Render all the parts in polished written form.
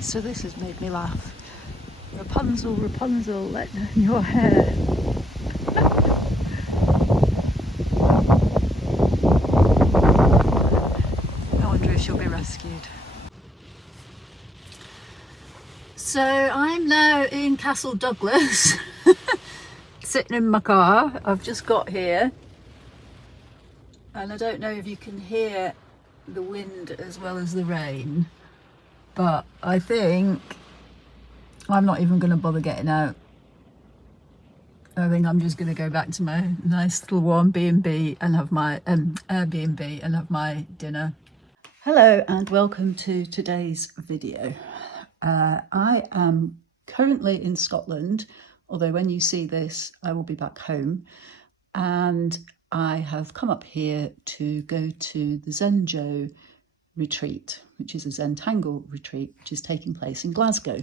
So this has made me laugh. Rapunzel, Rapunzel, let down your hair. I wonder if she'll be rescued. So I'm now in Castle Douglas, sitting in my car. I've just got here, and I don't know if you can hear the wind as well as the rain, but I think I'm not even going to bother getting out. I think I'm just going to go back to my nice little warm B&B and have my Airbnb and have my dinner. Hello and welcome to today's video. I am currently in Scotland, although when you see this I will be back home, and I have come up here to go to the Zenjo retreat, which is a Zentangle retreat, which is taking place in Glasgow.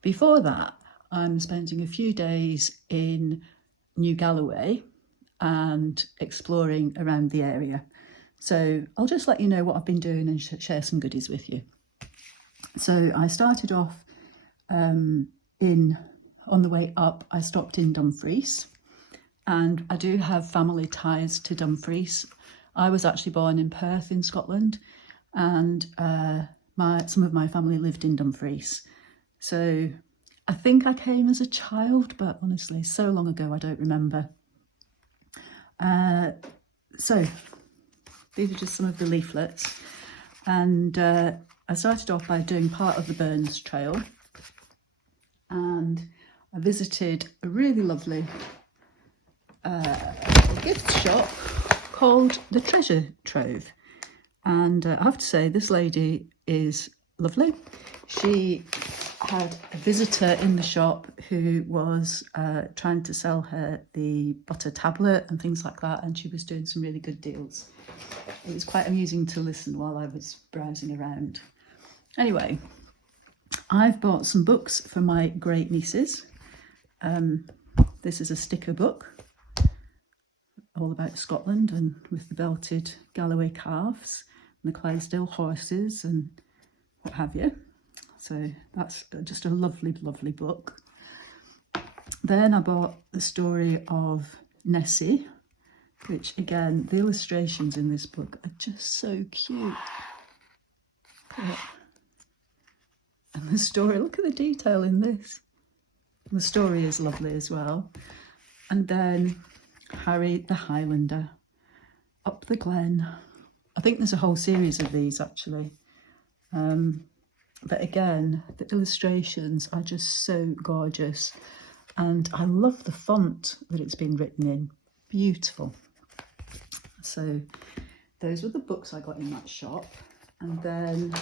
Before that, I'm spending a few days in New Galloway and exploring around the area. So I'll just let you know what I've been doing and share some goodies with you. So I started off on the way up, I stopped in Dumfries, and I do have family ties to Dumfries. I was actually born in Perth in Scotland, and some of my family lived in Dumfries. So I think I came as a child, but honestly, so long ago, I don't remember. So these are just some of the leaflets. And I started off by doing part of the Burns Trail. And I visited a really lovely gift shop called the Treasure Trove. And I have to say, this lady is lovely. She had a visitor in the shop who was trying to sell her the butter tablet and things like that, and she was doing some really good deals. It was quite amusing to listen while I was browsing around. Anyway, I've bought some books for my great nieces. This is a sticker book all about Scotland, and with the belted Galloway calves and the Clydesdale horses and what have you. So that's just a lovely, lovely book. Then I bought the story of Nessie, which again, the illustrations in this book are just so cute. And the story, look at the detail in this. The story is lovely as well. And then Harry the Highlander, Up the Glen. I think there's a whole series of these actually. But again, the illustrations are just so gorgeous. And I love the font that it's been written in. Beautiful. So those were the books I got in that shop. And then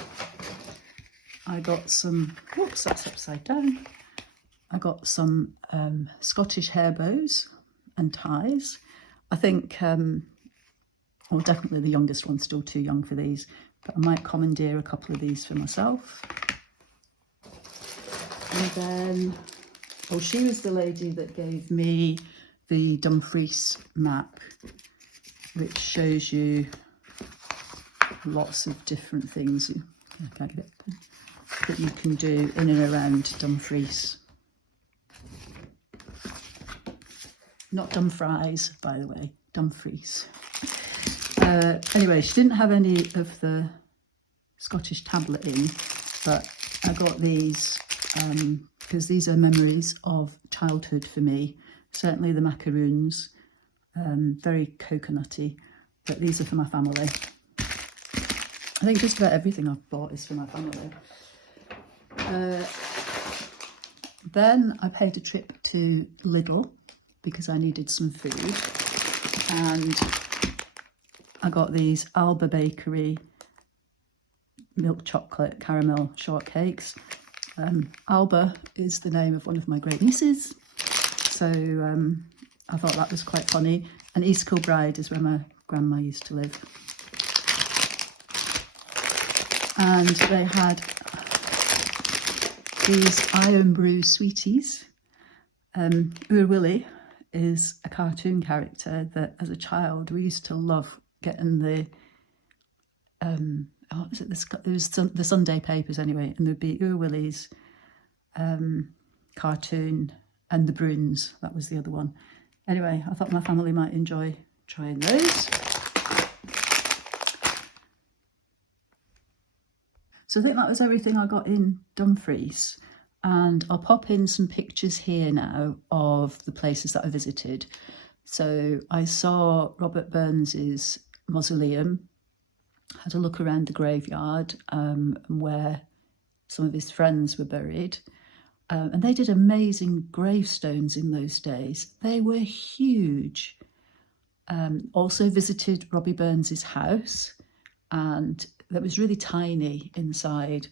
I got some, whoops, that's upside down. I got some Scottish hair bows and ties. I think, well, definitely the youngest one's still too young for these, but I might commandeer a couple of these for myself. And then, oh, she was the lady that gave me the Dumfries map, which shows you lots of different things that you can do in and around Dumfries. Not Dumfries, by the way, Dumfries. Anyway, she didn't have any of the Scottish tablet in, but I got these because these are memories of childhood for me. Certainly the macaroons, very coconutty, but these are for my family. I think just about everything I've bought is for my family. Then I paid a trip to Lidl because I needed some food, and I got these Alba Bakery milk chocolate caramel shortcakes. Alba is the name of one of my great nieces, so I thought that was quite funny. And East Kilbride is where my grandma used to live. And they had these Iron Brew sweeties. Ur Willie is a cartoon character that as a child we used to love getting the it was the Sunday papers anyway, and there'd be Ur Willie's cartoon and the Bruins, that was the other one. Anyway, I thought my family might enjoy trying those. So I think that was everything I got in Dumfries, and I'll pop in some pictures here now of the places that I visited. So I saw Robert Burns's mausoleum, had a look around the graveyard where some of his friends were buried. And they did amazing gravestones in those days. They were huge. Also visited Robbie Burns's house, and that was really tiny inside.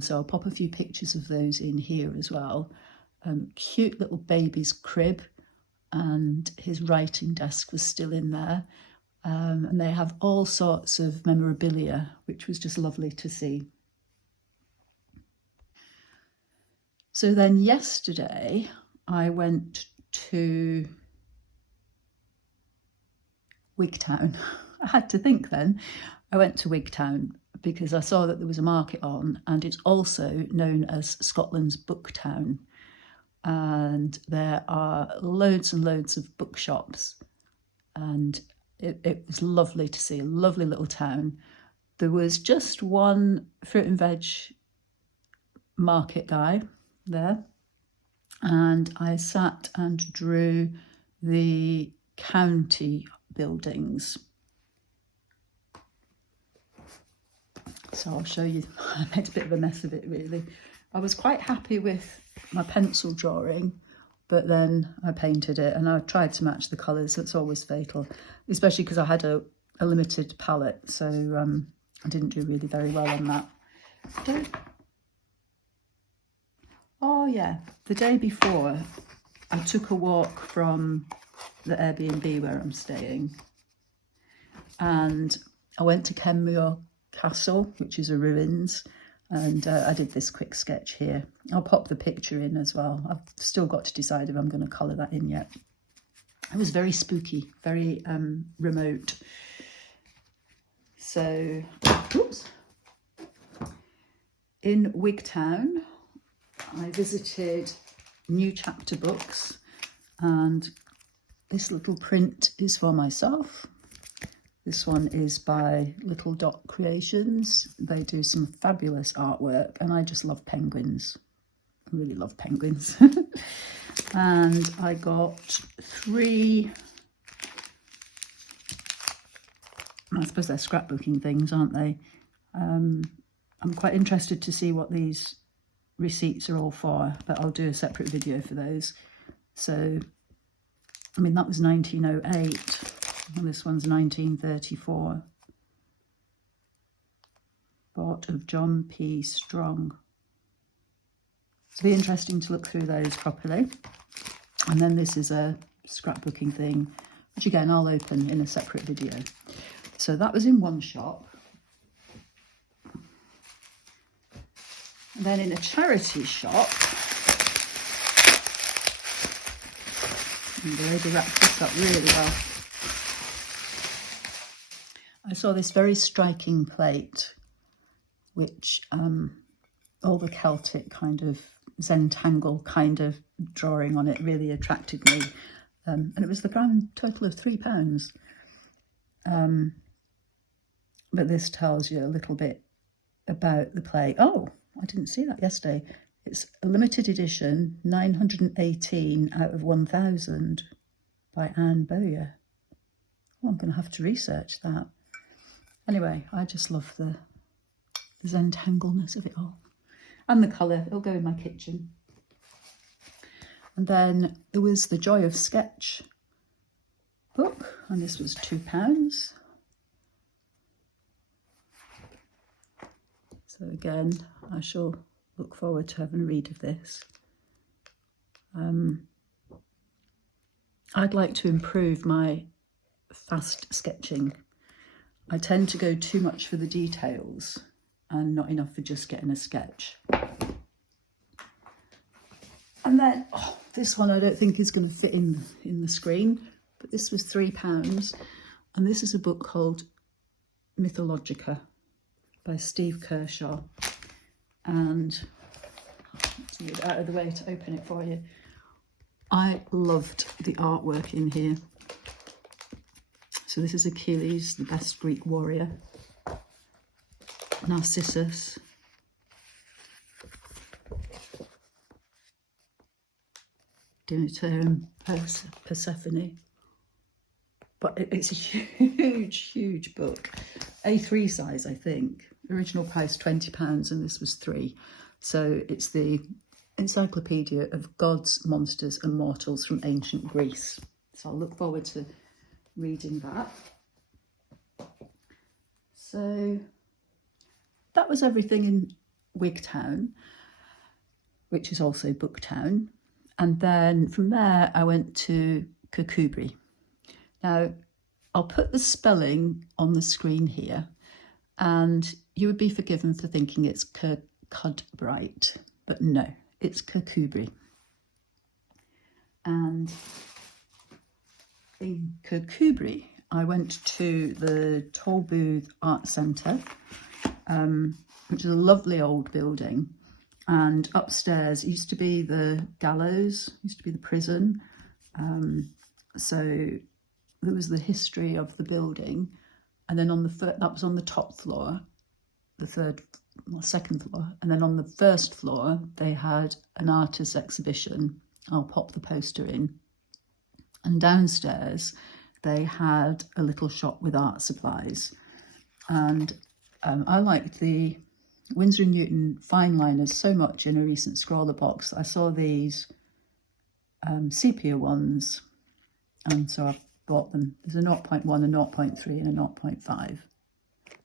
So I'll pop a few pictures of those in here as well. Cute little baby's crib, and his writing desk was still in there. And they have all sorts of memorabilia, which was just lovely to see. So then yesterday I went to Wigtown. I had to think then. I went to Wigtown because I saw that there was a market on, and it's also known as Scotland's book town. And there are loads and loads of bookshops, and it was lovely to see, a lovely little town. There was just one fruit and veg market guy there, and I sat and drew the county buildings. So I'll show you. I made a bit of a mess of it, really. I was quite happy with my pencil drawing, but then I painted it, and I tried to match the colours. That's always fatal, especially because I had a limited palette, so I didn't do really very well on that. Oh yeah, the day before I took a walk from the Airbnb where I'm staying, and I went to Kenmure Castle, which is a ruins, and I did this quick sketch here. I'll pop the picture in as well. I've still got to decide if I'm going to colour that in yet. It was very spooky, very remote. So, oops. In Wigtown, I visited New Chapter Books, and this little print is for myself. This one is by Little Dot Creations. They do some fabulous artwork, and I just love penguins. I really love penguins. And I got 3, I suppose they're scrapbooking things, aren't they? I'm quite interested to see what these receipts are all for, but I'll do a separate video for those. So, I mean, that was 1908. And this one's 1934. Bought of John P. Strong. It'll be interesting to look through those properly. And then this is a scrapbooking thing, which again I'll open in a separate video. So that was in one shop. And then in a charity shop, and the lady wrapped this up really well. I saw this very striking plate, which all the Celtic kind of Zentangle kind of drawing on it really attracted me. And it was the grand total of £3. But this tells you a little bit about the plate. Oh, I didn't see that yesterday. It's a limited edition, 918 out of 1000 by Anne Bowyer. Oh, I'm going to have to research that. Anyway, I just love the Zentangleness of it all. And the colour, it'll go in my kitchen. And then there was the Joy of Sketch book, and this was £2. So again, I shall look forward to having a read of this. I'd like to improve my fast sketching. I tend to go too much for the details and not enough for just getting a sketch. And then, oh, this one I don't think is going to fit in the screen, but this was £3. And this is a book called Mythologica by Steve Kershaw. And let's move it out of the way to open it for you. I loved the artwork in here. So this is Achilles, the best Greek warrior. Narcissus. Demeter and Persephone. But it's a huge, huge book. A3 size, I think. Original price £20 and this was £3. So it's the Encyclopedia of Gods, Monsters and Mortals from Ancient Greece. So I'll look forward to reading that. So that was everything in Wigtown, which is also Booktown. And then from there I went to Kirkcoobri. Now I'll put the spelling on the screen here and you would be forgiven for thinking it's Kirkcudbright, but no, it's Kirkcoobri. And in Kirkcoobri, I went to the Tolbooth Art Centre, which is a lovely old building. And upstairs used to be the gallows, used to be the prison. So there was the history of the building. And then on that was on the top floor, the second floor. And then on the first floor, they had an artist's exhibition. I'll pop the poster in. And downstairs, they had a little shop with art supplies. And I liked the Winsor & Newton fine liners so much in a recent scrawler box. I saw these sepia ones, and so I bought them. There's a 0.1, a 0.3 and a 0.5.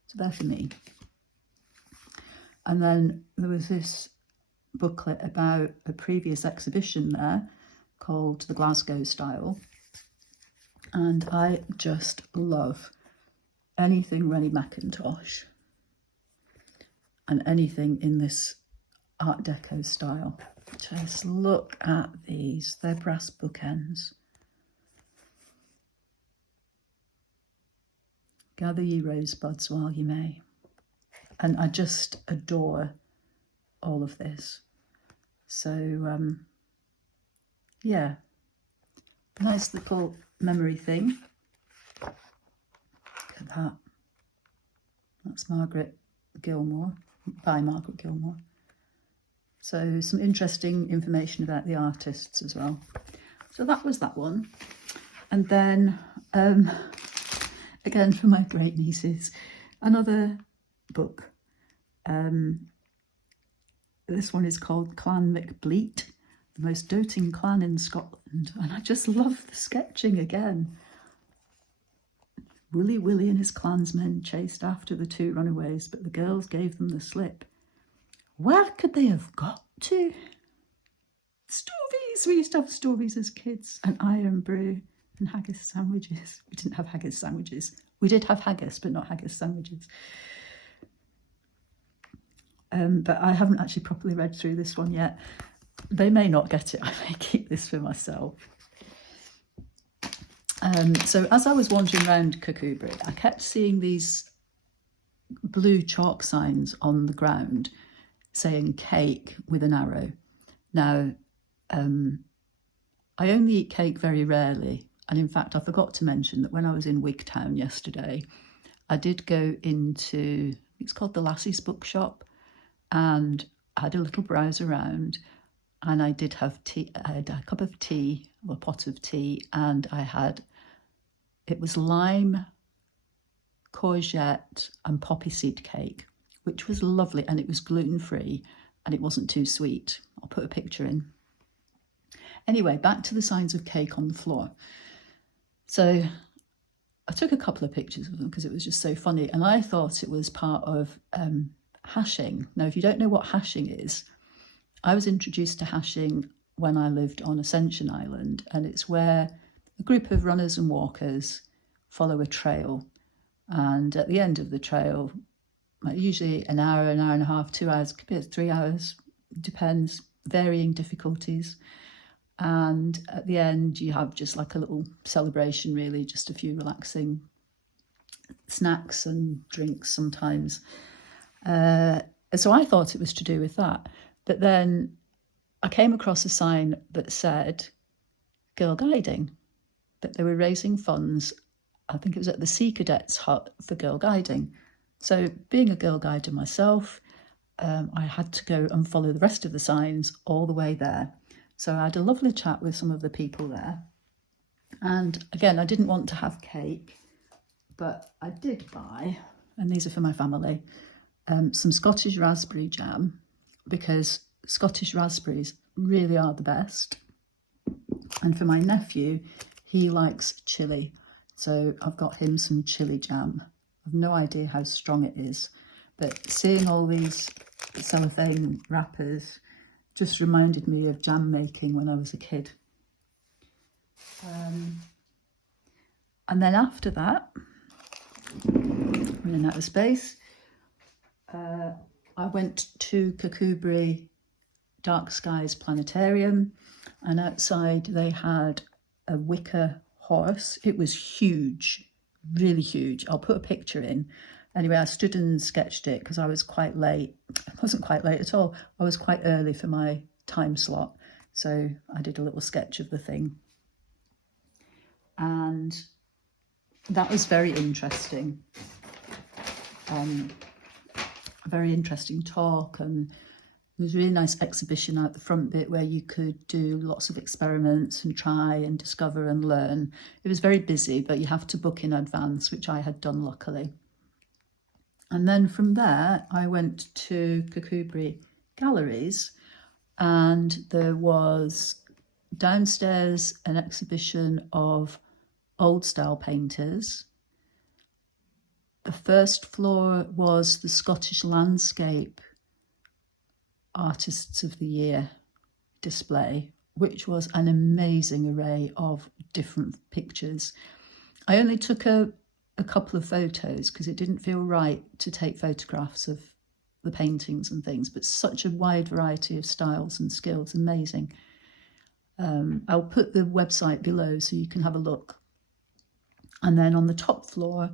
So they're for me. And then there was this booklet about a previous exhibition there called The Glasgow Style. And I just love anything Rennie Mackintosh and anything in this Art Deco style. Just look at these, they're brass bookends. Gather ye rosebuds while you may. And I just adore all of this. So, yeah, nice little memory thing. Look at that. That's Margaret Gilmore, by Margaret Gilmore. So some interesting information about the artists as well. So that was that one. And then, again, for my great nieces, another book. This one is called Clan MacBleat, the most doting clan in Scotland. And I just love the sketching again. Willie Willie and his clansmen chased after the two runaways, but the girls gave them the slip. Where could they have got to? Stovies! We used to have stovies as kids, and iron brew and haggis sandwiches. We didn't have haggis sandwiches. We did have haggis, but not haggis sandwiches. But I haven't actually properly read through this one yet. They may not get it. I may keep this for myself. So as I was wandering around Kirkcoobri, I kept seeing these blue chalk signs on the ground saying cake with an arrow. Now, I only eat cake very rarely. And in fact, I forgot to mention that when I was in Wigtown yesterday, I did go into, it's called the Lassie's Bookshop, and I had a little browse around, and I did have tea. I had a cup of tea, or a pot of tea, and it was lime, courgette and poppy seed cake, which was lovely, and it was gluten-free and it wasn't too sweet. I'll put a picture in. Anyway, back to the signs of cake on the floor. So I took a couple of pictures of them because it was just so funny, and I thought it was part of hashing. Now, if you don't know what hashing is, I was introduced to hashing when I lived on Ascension Island, and it's where a group of runners and walkers follow a trail, and at the end of the trail, usually an hour and a half, 2 hours, could be 3 hours, depends, varying difficulties. And at the end, you have just like a little celebration, really, just a few relaxing snacks and drinks sometimes. So I thought it was to do with that. But then I came across a sign that said Girl Guiding, that they were raising funds. I think it was at the Sea Cadets Hut for Girl Guiding. So being a Girl Guider myself, I had to go and follow the rest of the signs all the way there. So I had a lovely chat with some of the people there. And again, I didn't want to have cake, but I did buy, and these are for my family, some Scottish raspberry jam, because Scottish raspberries really are the best. And for my nephew, he likes chilli. So I've got him some chilli jam. I've no idea how strong it is, but seeing all these cellophane wrappers just reminded me of jam making when I was a kid. And then after that, running out of space, I went to Kirkcoobri Dark Skies Planetarium, and outside they had a wicker horse. It was huge, really huge. I'll put a picture in. Anyway, I stood and sketched it because I was quite late. I wasn't quite late at all. I was quite early for my time slot. So I did a little sketch of the thing. And that was very interesting. A very interesting talk, and there was a really nice exhibition out the front bit where you could do lots of experiments and try and discover and learn. It was very busy, but you have to book in advance, which I had done luckily. And then from there, I went to Kirkcoobri Galleries, and there was downstairs an exhibition of old style painters. The first floor was the Scottish Landscape Artists of the Year display, which was an amazing array of different pictures. I only took a couple of photos because it didn't feel right to take photographs of the paintings and things, but such a wide variety of styles and skills, amazing. I'll put the website below so you can have a look. And then on the top floor,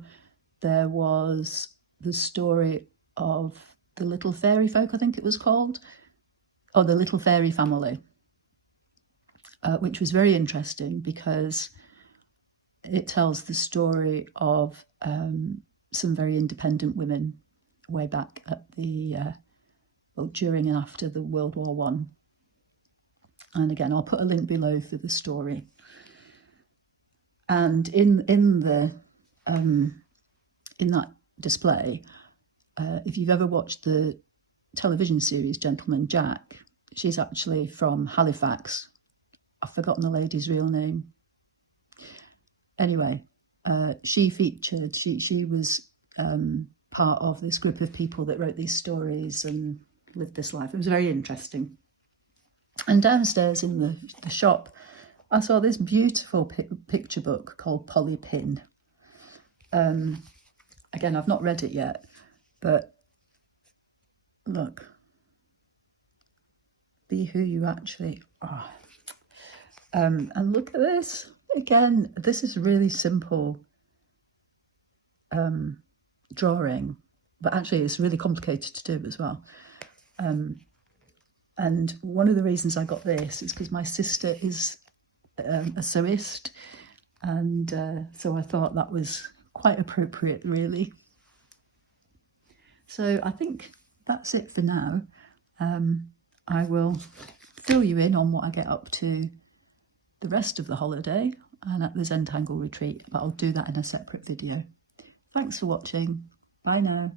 there was the story of the Little Fairy Folk, I think it was called, or the Little Fairy Family, which was very interesting because it tells the story of some very independent women way back at the, during and after the World War One. And again, I'll put a link below for the story. And in that display, if you've ever watched the television series Gentleman Jack, she's actually from Halifax. I've forgotten the lady's real name. Anyway, she featured, she was part of this group of people that wrote these stories and lived this life. It was very interesting. And downstairs in the shop, I saw this beautiful picture book called Polly Pin. Again, I've not read it yet, but look, be who you actually are. And look at this. Again, this is really simple drawing, but actually it's really complicated to do as well. And one of the reasons I got this is because my sister is a sewist, and so I thought that was quite appropriate, really. So I think that's it for now. I will fill you in on what I get up to the rest of the holiday and at the Zentangle retreat, but I'll do that in a separate video. Thanks for watching. Bye now.